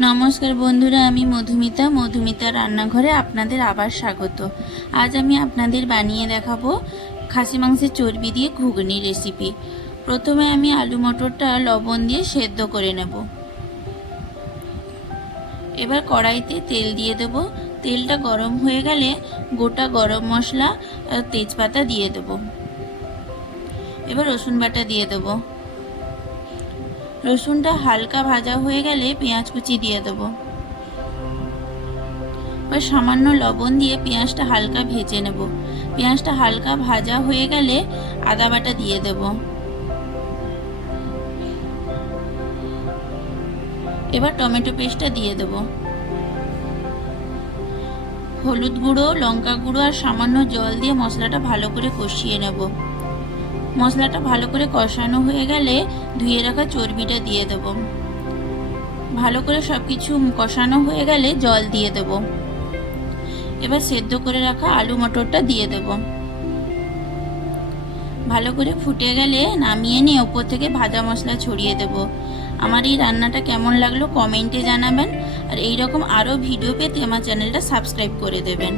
नमस्कार बंधुरा आमी मधुमिता रान्नाघरे आपनादेर आबार स्वागत। आज आमी आपनादेर बानिये देखाबो खासी मांसेर चर्बी दिये घुगनी रेसिपि। प्रथमे आमी आलू मटरटा लवण दिये सेদ্ধ करे नेब। एबार कड़ाईते तेल दिये देब। तेलटा गरम हये गेले गोटा गरम मशला और तेजपाता दिये देब। एबार रसुन बाटा दिये देब। रसुनटा हालका भाजा हो गेले पेঁয়াজ कुचि दिए देव। और सामान्य लवण दिए पेঁয়াজটা हालका भेजे नेब। पेঁয়াজটা हालका भाजा हो गेले आदा बाटा दिए देव। एबार टमेटो पेस्टটা दिए देव। हलुद गुঁড়ো लंका गुঁড়ো और सामान्य जल दिए मशलाटा भालो करे कषिए नेब। मशलाटा भालो करे कषानो हये गेले धुए राखा चर्बिटा दिए देब। भालो करे सबकिछु कषानो हये गेले जल दिए देब। एबार सेদ্ধ करे राखा आलू मटरटा दिए देब। भालो करे फुटे गेले नामिये निये ओपर थेके भाजा मशला छड़िए देब। आमार এই রান্নাটা কেমন লাগলো কমেন্টে জানাবেন আর এই রকম আরো ভিডিও পেতে আমার চ্যানেলটা সাবস্ক্রাইব করে দেবেন।